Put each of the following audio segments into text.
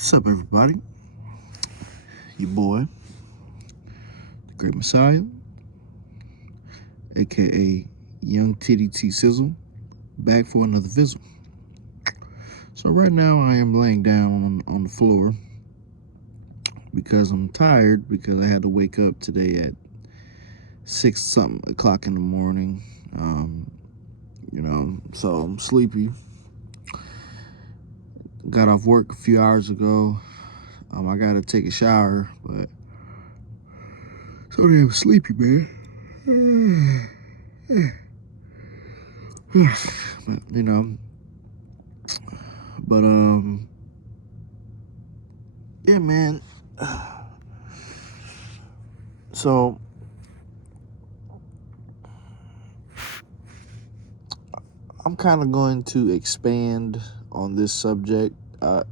What's up, everybody? Your boy, the Great Messiah, aka Young Titty T.Sizzle, back for another visit. So right now I am laying down on the floor because I'm tired because I had to wake up today at 6 something o'clock in the morning. So I'm sleepy. Got off work a few hours ago. I gotta take a shower, but so damn sleepy, man. But but yeah, man. So I'm kind of going to expand on this subject. I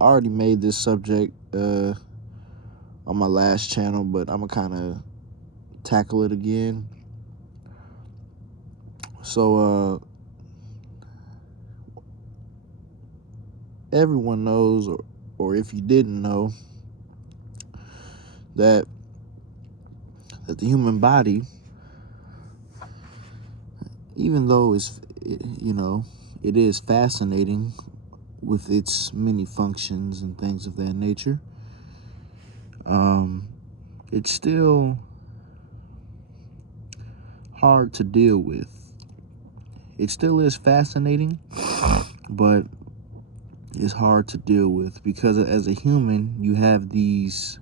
already made this subject on my last channel, but I'm gonna kind of tackle it again. So everyone knows, or if you didn't know, that the human body, even though it is fascinating with its many functions and things of that nature, it's still hard to deal with. It still is fascinating, but it's hard to deal with because as a human, you have these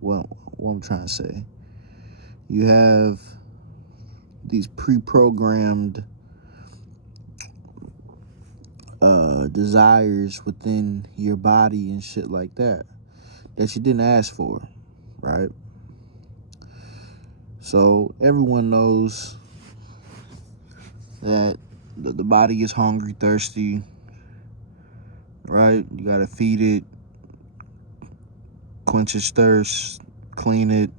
what I'm trying to say, you have these pre-programmed desires within your body and shit like that you didn't ask for, right? So everyone knows that the body is hungry, thirsty, right? You gotta feed it, quench its thirst, clean it,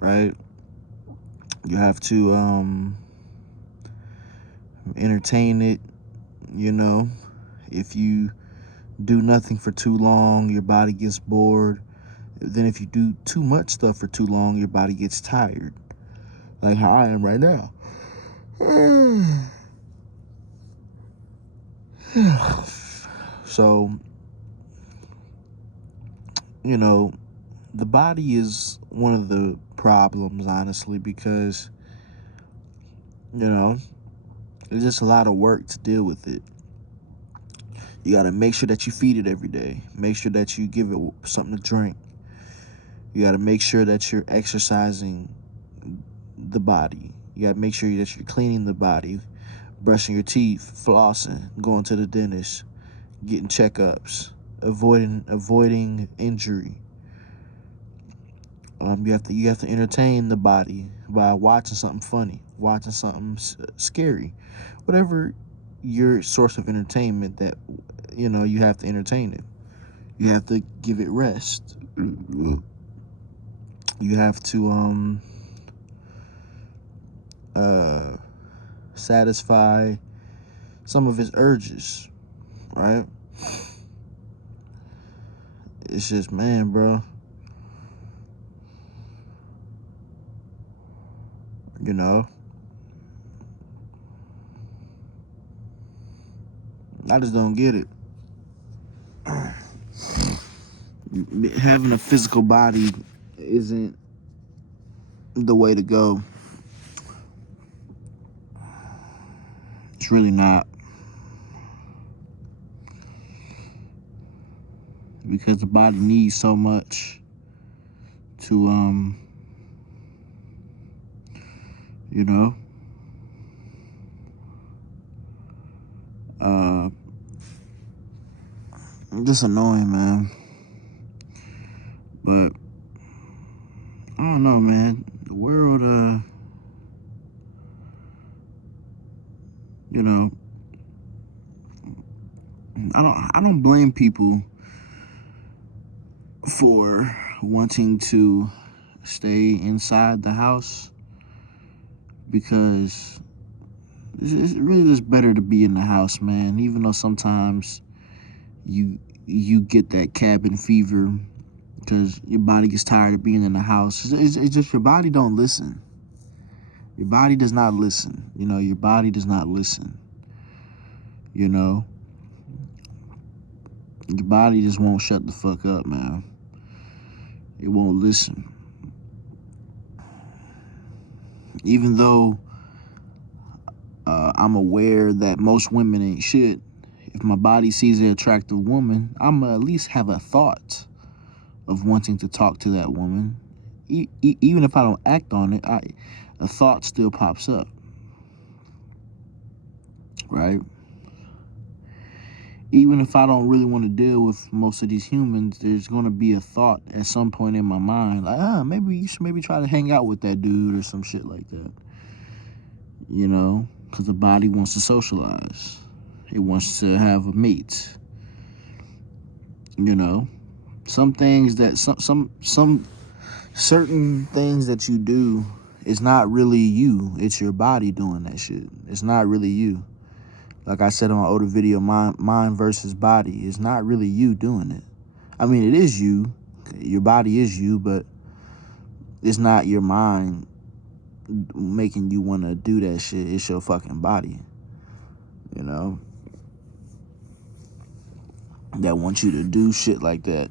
right? You have to entertain it. If you do nothing for too long, your body gets bored. Then if you do too much stuff for too long, your body gets tired, like how I am right now. So the body is one of the problems, honestly, because it's just a lot of work to deal with it. You got to make sure that you feed it every day. Make sure that you give it something to drink. You got to make sure that you're exercising the body. You got to make sure that you're cleaning the body, brushing your teeth, flossing, going to the dentist, getting checkups, avoiding injury. You have to entertain the body by watching something funny, watching something scary, whatever your source of entertainment that you have to entertain it. You have to give it rest. You have to satisfy some of its urges, right? It's just, man, bro. I just don't get it. Having a physical body isn't the way to go. It's really not. Because the body needs so much to you know just annoying, man. But I don't know, man. The world you know I don't blame people for wanting to stay inside the house, because it's really just better to be in the house, man. Even though sometimes you get that cabin fever because your body gets tired of being in the house. It's just your body don't listen. Your body does not listen. Your body does not listen. Your body just won't shut the fuck up, man. It won't listen. Even though I'm aware that most women ain't shit, if my body sees an attractive woman, I'm going to at least have a thought of wanting to talk to that woman. Even if I don't act on it, a thought still pops up. Right? Even if I don't really want to deal with most of these humans, there's going to be a thought at some point in my mind, like, maybe you should try to hang out with that dude or some shit like that. Because the body wants to socialize. It wants to have a mate. Some things that, some certain things that you do is not really you. It's your body doing that shit. It's not really you. Like I said in my older video, mind versus body. It's not really you doing it. I mean, it is you. Your body is you, but it's not your mind making you want to do that shit. It's your fucking body. That wants you to do shit like that.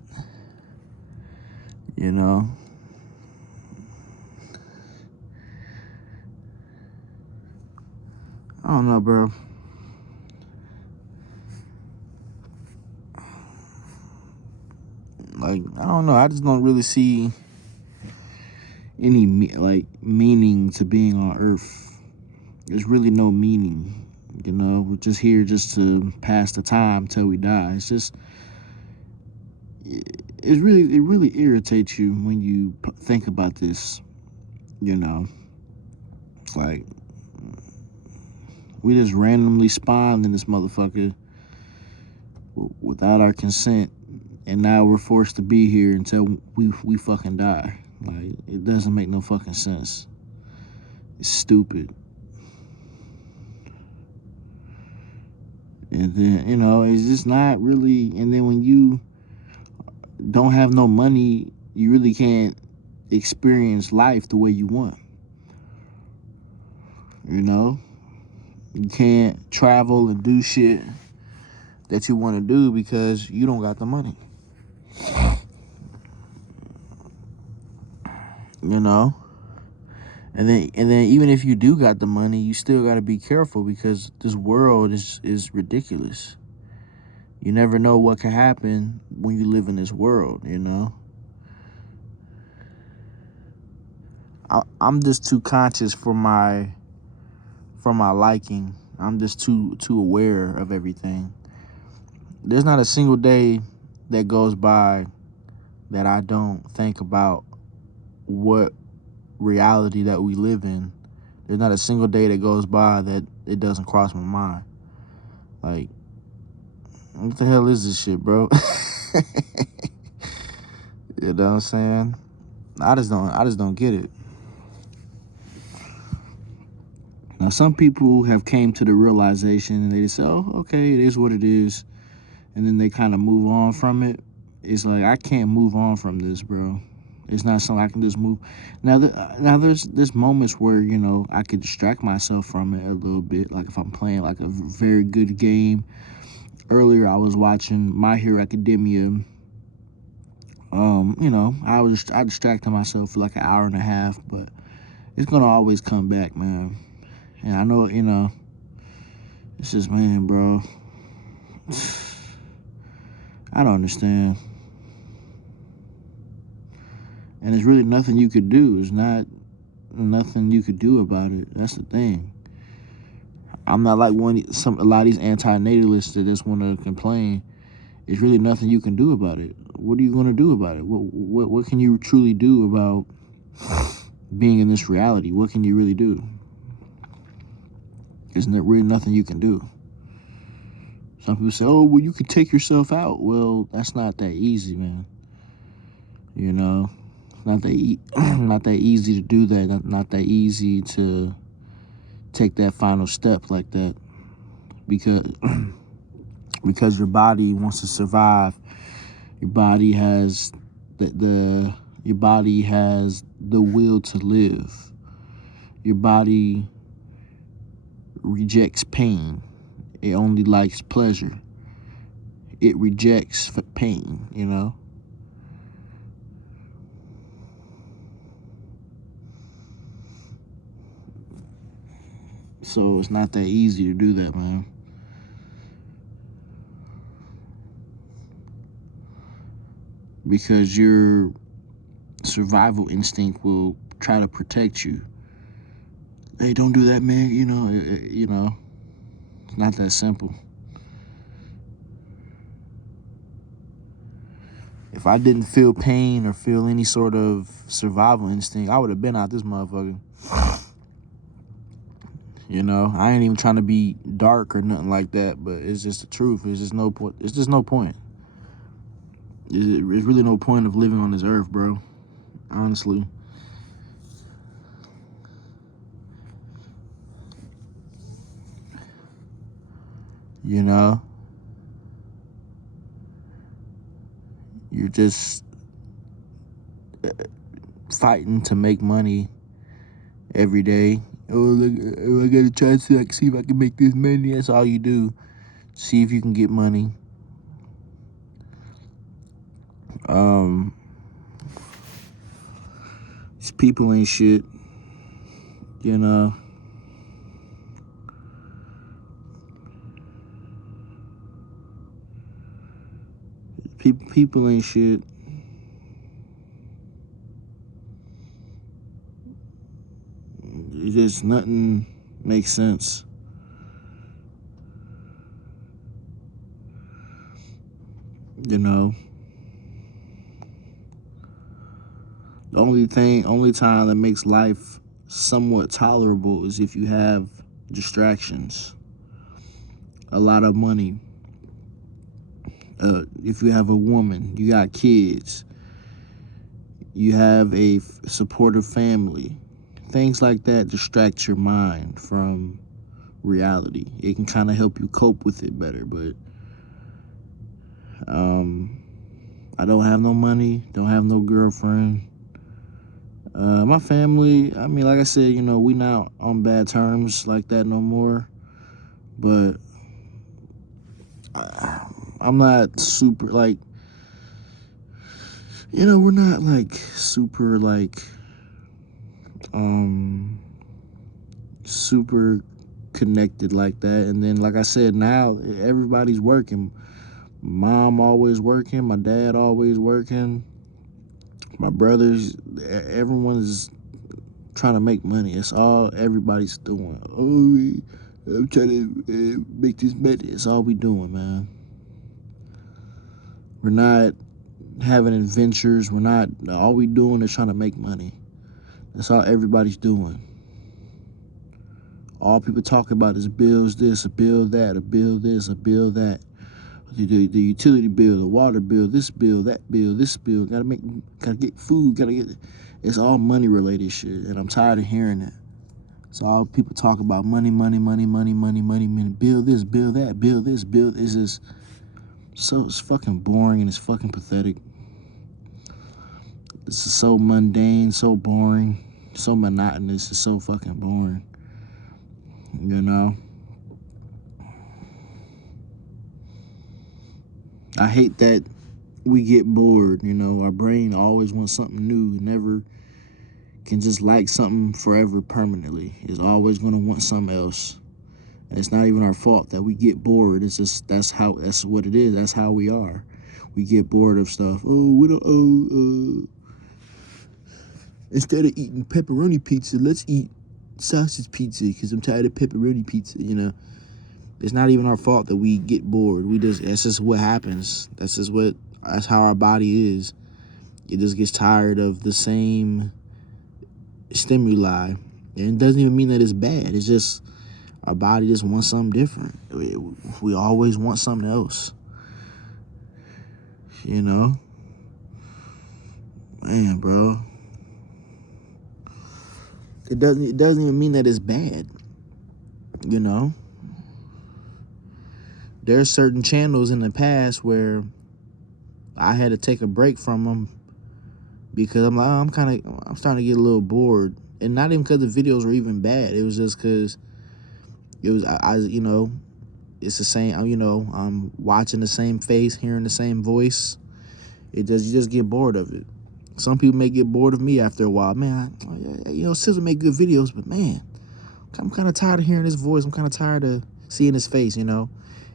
I don't know, bro. Like, I don't know. I just don't really see any meaning to being on Earth. There's really no meaning. We're just here just to pass the time till we die. It really irritates you when you think about this. Like, we just randomly spawned in this motherfucker without our consent, and now we're forced to be here until we fucking die. Like, it doesn't make no fucking sense. It's stupid. And then, it's just not really. And then when you don't have no money, you really can't experience life the way you want. You can't travel and do shit that you want to do because you don't got the money. And then even if you do got the money, you still got to be careful because this world is ridiculous. You never know what can happen when you live in this world. I'm just too conscious for my liking. I'm just too aware of everything. There's not a single day that goes by that I don't think about what reality that we live in. There's not a single day that goes by that it doesn't cross my mind. Like, what the hell is this shit, bro? You know what I'm saying? I just don't get it. Now, some people have came to the realization and they just say, oh, okay, it is what it is. And then they kind of move on from it. It's like, I can't move on from this, bro. It's not something I can just move. Now there's moments where, I could distract myself from it a little bit. Like if I'm playing like a very good game. Earlier, I was watching My Hero Academia. I distracted myself for like an hour and a half, but it's going to always come back, man. And I know, it's just, man, bro. I don't understand. And there's really nothing you could do. There's not nothing you could do about it. That's the thing. I'm not like a lot of these anti-natalists that just want to complain. There's really nothing you can do about it. What are you going to do about it? What can you truly do about being in this reality? What can you really do? Isn't there really nothing you can do? Some people say, oh, well, you can take yourself out. Well, that's not that easy, man. Not that easy to do that. Not that easy to take that final step like that, because because your body wants to survive. Your body has your body has the will to live. Your body rejects pain. It only likes pleasure. It rejects pain, you know? So it's not that easy to do that, man. Because your survival instinct will try to protect you. Hey, don't do that, man. It's not that simple. If I didn't feel pain or feel any sort of survival instinct, I would have been out this motherfucker. I ain't even trying to be dark or nothing like that, but it's just the truth. It's just no point. It's just no point. There's really no point of living on this earth, bro. Honestly. You're just fighting to make money every day. Oh, look, I gotta try to see if I can make this money. That's all you do. See if you can get money. These people ain't shit. People ain't shit. It just nothing makes sense. The only time that makes life somewhat tolerable is if you have distractions, a lot of money. If you have a woman, you got kids, you have a supportive family, things like that distract your mind from reality. It can kind of help you cope with it better, but I don't have no money, don't have no girlfriend. My family, I mean, like I said, we not on bad terms like that no more, but I'm not super, like, we're not like super, like, super connected like that. And then, like I said, now everybody's working. Mom always working, my dad always working, my brothers, everyone's trying to make money. It's all everybody's doing. Oh, I'm trying to make this money. It's all we doing, man. We're not having adventures. We're not. All we doing is trying to make money. That's all everybody's doing. All people talk about is bills this, a bill that, a bill this, a bill that. The utility bill, the water bill, this bill, that bill, this bill. Gotta get food. It's all money related shit, and I'm tired of hearing that. It's all people talk about money, money, money, money, money, money, money. Bill this, bill that, bill this, bill. It's just it's fucking boring and it's fucking pathetic. This is so mundane, so boring, so monotonous. It's so fucking boring. I hate that we get bored. Our brain always wants something new. It never can just like something forever permanently. It's always going to want something else. And it's not even our fault that we get bored. It's just that's what it is. That's how we are. We get bored of stuff. Oh, we don't. Instead of eating pepperoni pizza, let's eat sausage pizza because I'm tired of pepperoni pizza. It's not even our fault that we get bored. That's just what happens. That's how our body is. It just gets tired of the same stimuli. And it doesn't even mean that it's bad. It's just our body just wants something different. We always want something else. Man, bro. It doesn't even mean that it's bad. You know, there's certain channels in the past where I had to take a break from them because I'm like, oh, I'm starting to get a little bored, and not even because the videos were even bad. It was just because you know, it's the same. You know, I'm watching the same face, hearing the same voice. You just get bored of it. Some people may get bored of me after a while. Man, you know, Sizzle make good videos, but man, I'm kind of tired of hearing his voice. I'm kind of tired of seeing his face. You know,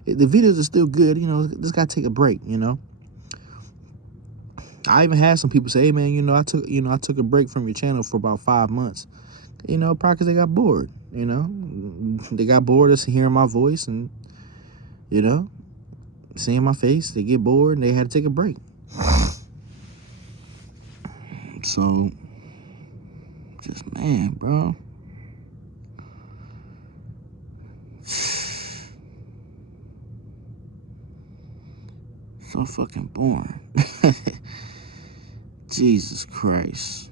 the videos are still good. You know, just gotta take a break. You know. I even had some people say, "Hey, man, I took a break from your channel for about 5 months." You know, probably because they got bored. You know, they got bored of hearing my voice and seeing my face. They get bored and they had to take a break. So, just man, bro. So fucking boring. Jesus Christ.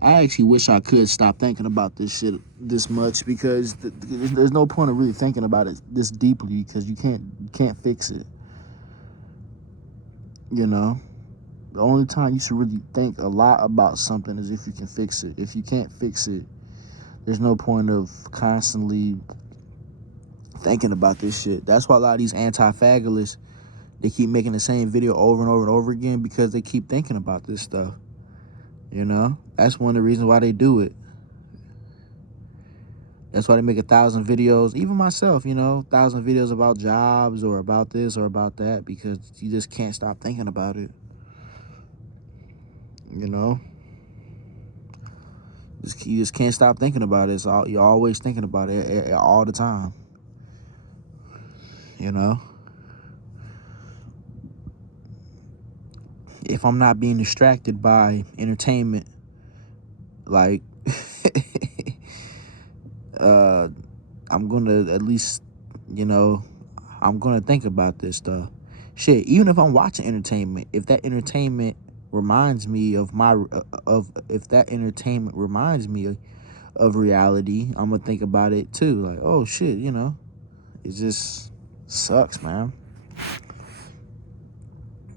I actually wish I could stop thinking about this shit this much because there's no point of really thinking about it this deeply because you can't fix it. You know, the only time you should really think a lot about something is if you can fix it. If you can't fix it, there's no point of constantly thinking about this shit. That's why a lot of these anti-fagalists, they keep making the same video over and over and over again because they keep thinking about this stuff. You know, that's one of the reasons why they do it. That's why they make 1,000 videos, even myself, 1,000 videos about jobs or about this or about that, because you just can't stop thinking about it. You know, you just can't stop thinking about it. You're always thinking about it all the time. You know, if I'm not being distracted by entertainment, like, I'm gonna at least, I'm gonna think about this stuff. Shit, even if I'm watching entertainment, if that entertainment reminds me of of reality, I'm gonna think about it too. Like, oh shit, it just sucks, man.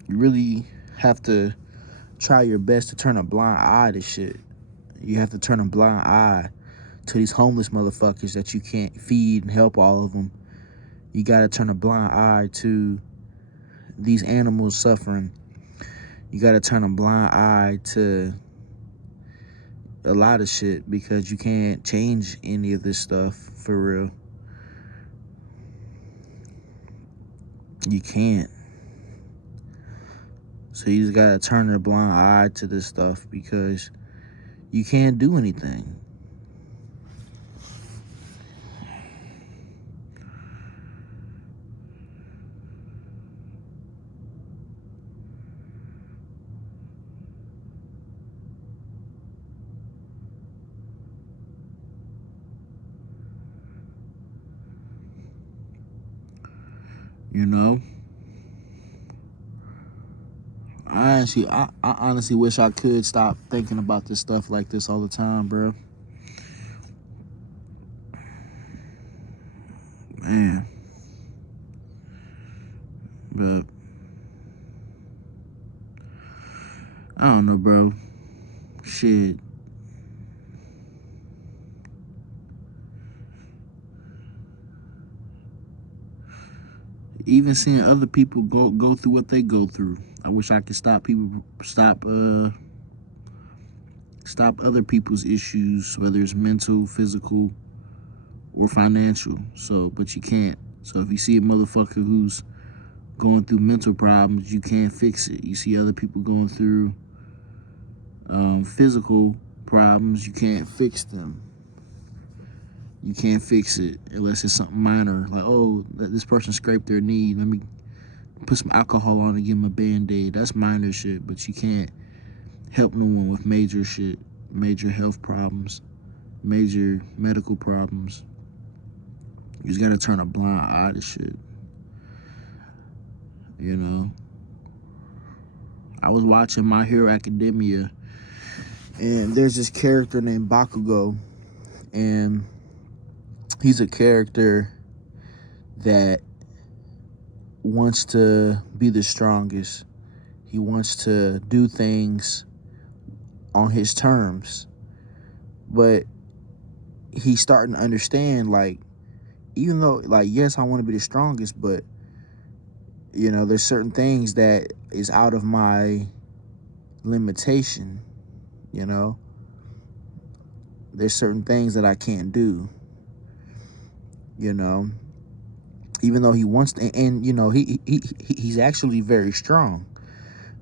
You really have to try your best to turn a blind eye to shit. You have to turn a blind eye to these homeless motherfuckers that you can't feed and help all of them. You gotta turn a blind eye to these animals suffering. You gotta turn a blind eye to a lot of shit because you can't change any of this stuff for real. You can't. So you just gotta turn a blind eye to this stuff because you can't do anything. You know? I honestly wish I could stop thinking about this stuff like this all the time, bro. Man. But I don't know, bro. Shit. Even seeing other people go through what they go through. I wish I could stop other people's issues, whether it's mental, physical, or financial. So, but you can't. So if you see a motherfucker who's going through mental problems, you can't fix it. You see other people going through physical problems, you can't fix them. You can't fix it unless it's something minor, like, oh, this person scraped their knee, let me put some alcohol on and give them a Band-Aid. That's minor shit, but you can't help no one with major shit, major health problems, major medical problems. You just gotta turn a blind eye to shit. I was watching My Hero Academia, and there's this character named Bakugo, and He's a character that wants to be the strongest. He wants to do things on his terms. But he's starting to understand, like, even though, like, yes, I want to be the strongest, but, you know, there's certain things that is out of my limitation, you know? There's certain things that I can't do, you know? Even though he wants to, and you know, he's actually very strong,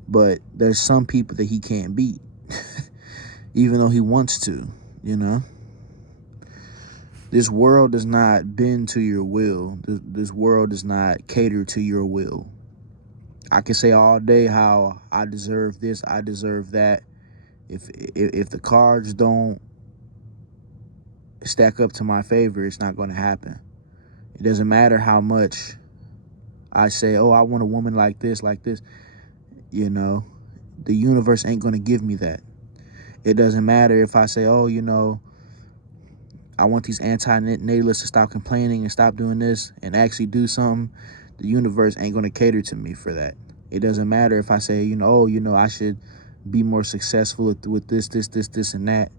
but there's some people that he can't beat, even though he wants to, you know? This world does not bend to your will. This world does not cater to your will. I can say all day how I deserve this, I deserve that. If the cards don't stack up to my favor, it's not going to happen. It doesn't matter how much I say, oh, I want a woman like this, like this. You know, the universe ain't going to give me that. It doesn't matter if I say, oh, you know, I want these anti-natalists to stop complaining and stop doing this and actually do something. The universe ain't going to cater to me for that. It doesn't matter if I say, you know, oh, you know, I should be more successful with this, and that.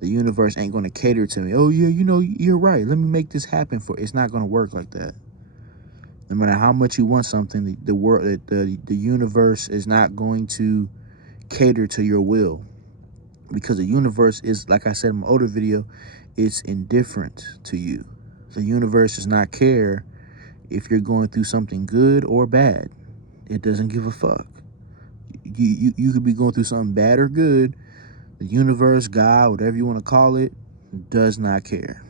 The universe ain't going to cater to me. Oh, yeah, you know, you're right. Let me make this happen for you. It's not going to work like that. No matter how much you want something, the world, the universe is not going to cater to your will, because the universe is, like I said in my older video, it's indifferent to you. The universe does not care if you're going through something good or bad. It doesn't give a fuck. You could be going through something bad or good. The universe, God, whatever you want to call it, does not care.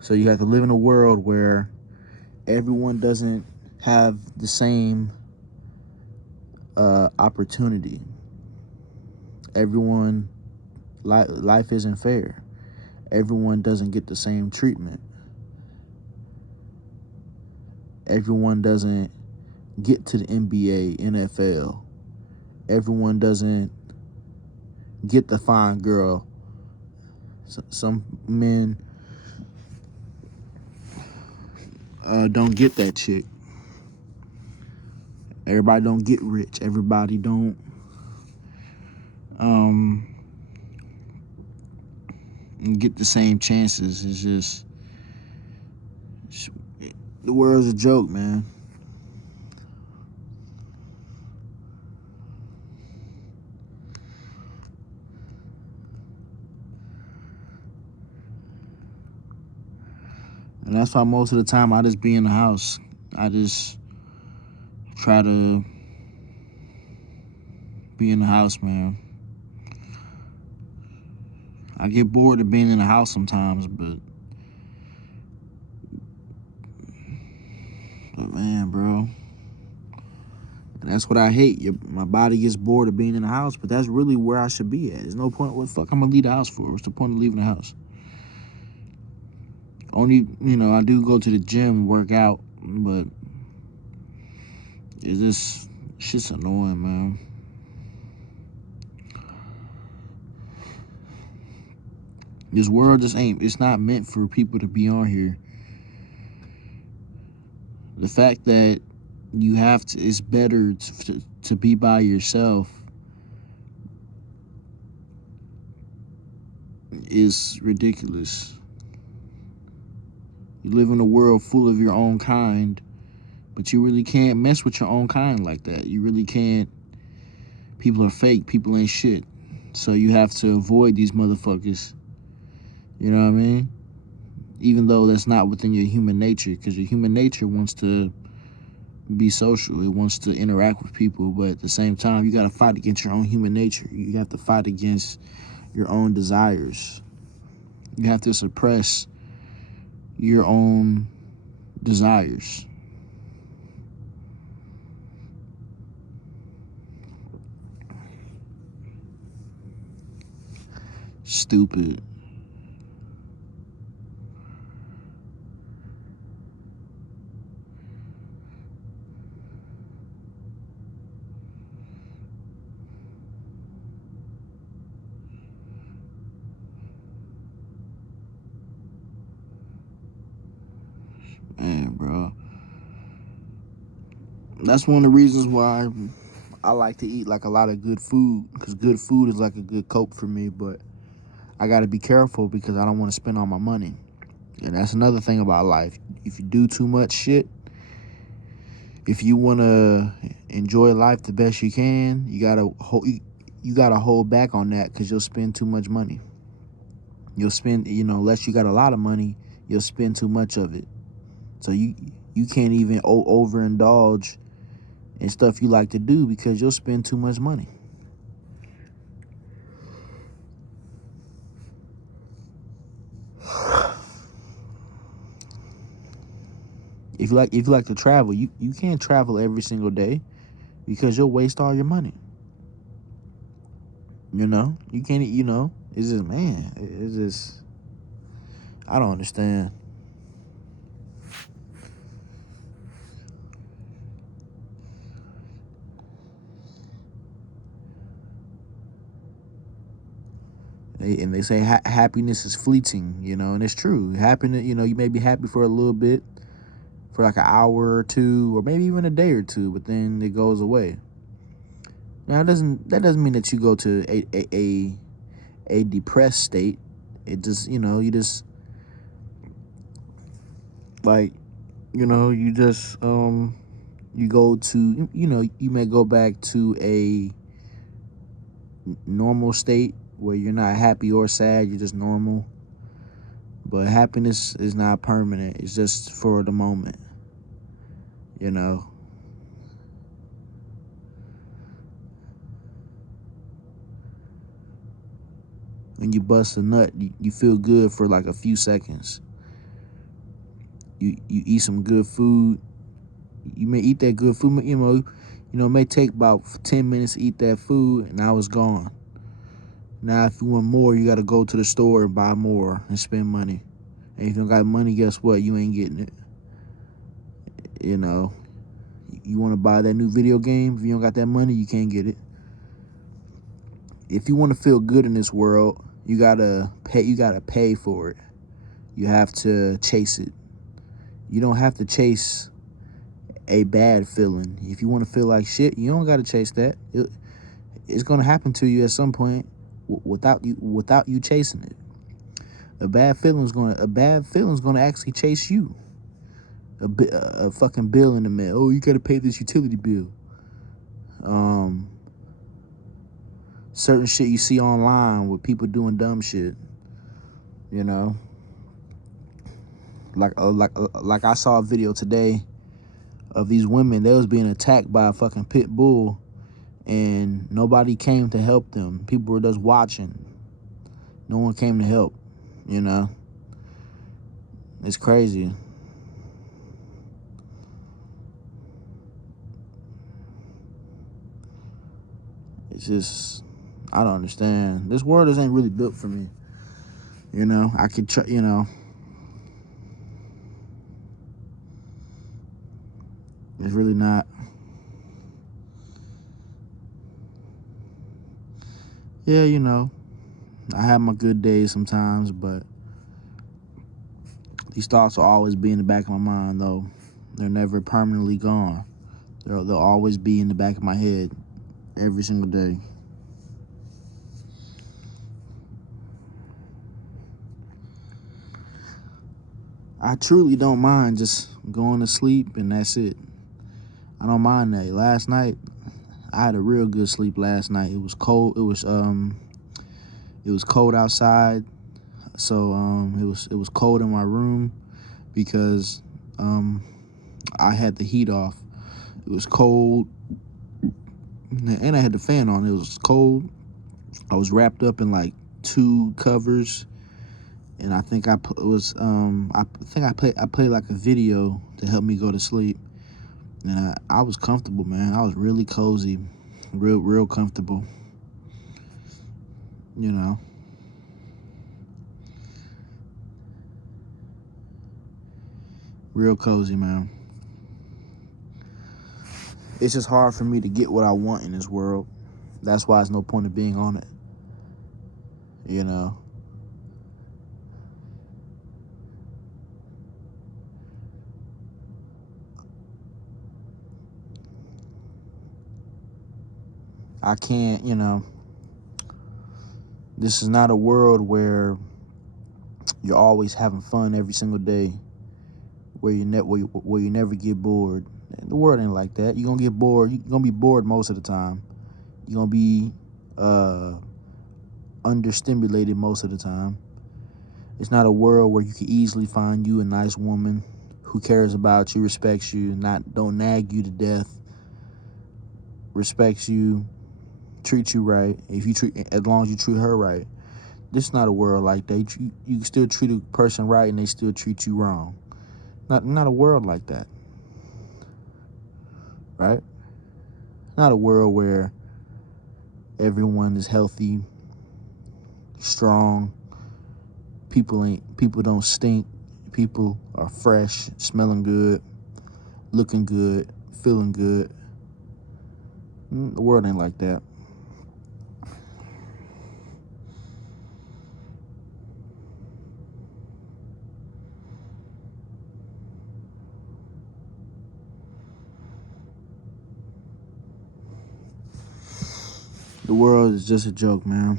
So you have to live in a world where everyone doesn't have the same opportunity. Everyone, life isn't fair. Everyone doesn't get the same treatment. Everyone doesn't get to the NBA, NFL. Everyone doesn't get the fine girl. Some men don't get that chick. Everybody don't get rich. Everybody don't get the same chances. It's just the world's a joke, man. And that's why most of the time I just be in the house. I just try to be in the house, man. I get bored of being in the house sometimes, but man, bro, and that's what I hate. My body gets bored of being in the house, but that's really where I should be at. There's no point. What the fuck I'm gonna leave the house for? What's the point of leaving the house? Only, you know, I do go to the gym, work out, but it's just shit's annoying, man. This world just ain't. It's not meant for people to be on here. The fact that you have to, it's better to be by yourself is ridiculous. You live in a world full of your own kind, but you really can't mess with your own kind like that. You really can't. People are fake. People ain't shit. So you have to avoid these motherfuckers. You know what I mean? Even though that's not within your human nature, because your human nature wants to be social. It wants to interact with people, but at the same time, you got to fight against your own human nature. You have to fight against your own desires. You have to suppress your own desires. Stupid. bro. That's one of the reasons why I like to eat like a lot of good food, because good food is like a good cope for me. But I got to be careful because I don't want to spend all my money. And that's another thing about life. If you do too much shit, if you want to enjoy life the best you can, you gotta hold back on that, because you'll spend too much money. You'll spend, unless you got a lot of money, you'll spend too much of it. So you can't even overindulge in stuff you like to do because you'll spend too much money. If you like to travel, you can't travel every single day because you'll waste all your money. You can't. It's just, man. It's just, I don't understand. They say happiness is fleeting, and it's true. Happiness, you may be happy for a little bit, for like an hour or two, or maybe even a day or two, but then it goes away. Now, that doesn't mean that you go to a depressed state. It just, you just, like, you just, you go to, you may go back to a normal state where you're not happy or sad, you're just normal. But happiness is not permanent. It's just for the moment, you know. When you bust a nut, you feel good for like a few seconds. You eat some good food. You may eat that good food, it may take about 10 minutes to eat that food, and now it's gone. Now, if you want more, you got to go to the store and buy more and spend money. And if you don't got money, guess what? You ain't getting it. You want to buy that new video game. If you don't got that money, you can't get it. If you want to feel good in this world, you gotta pay. You gotta pay for it. You have to chase it. You don't have to chase a bad feeling. If you want to feel like shit, you don't gotta chase that. It's gonna happen to you at some point without you chasing it. A bad feeling's gonna actually chase you. A fucking bill in the mail. Oh, you gotta pay this utility bill. Certain shit you see online with people doing dumb shit. Like I saw a video today of these women. They was being attacked by a fucking pit bull, and nobody came to help them. People were just watching. No one came to help. It's crazy. It's just, I don't understand. This world ain't really built for me. I could try. It's really not. Yeah, I have my good days sometimes, but these thoughts will always be in the back of my mind, though. They're never permanently gone. They'll always be in the back of my head every single day. I truly don't mind just going to sleep and that's it. I don't mind that. Last night, I had a real good sleep last night. It was cold. It was cold outside, so it was cold in my room because I had the heat off. It was cold, and I had the fan on. It was cold. I was wrapped up in like 2 covers, and I think I played like a video to help me go to sleep, and I was comfortable, man. I was really cozy, real comfortable. Real cozy, man. It's just hard for me to get what I want in this world. That's why there's no point of being on it. I can't, this is not a world where you're always having fun every single day, where you never get bored. The world ain't like that. You're gonna get bored. You're gonna be bored most of the time. You're gonna be understimulated most of the time. It's not a world where you can easily find you a nice woman who cares about you, respects you, don't nag you to death, respects you, treats you right. As long as you treat her right. This is not a world like that. You can still treat a person right and they still treat you wrong. Not a world like that, right? Not a world where everyone is healthy, strong. People don't stink. People are fresh, smelling good, looking good, feeling good. The world ain't like that. The world is just a joke, man.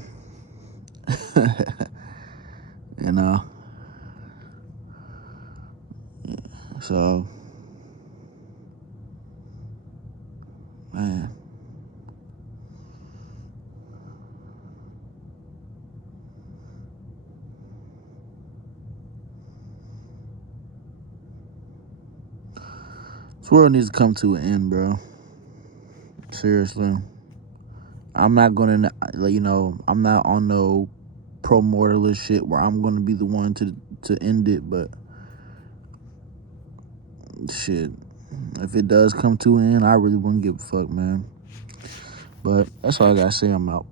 you know. So, man. This world needs to come to an end, bro. Seriously. I'm not gonna, I'm not on no pro-mortalist shit where I'm gonna be the one to end it, but shit, if it does come to an end, I really wouldn't give a fuck, man. But that's all I gotta say. I'm out.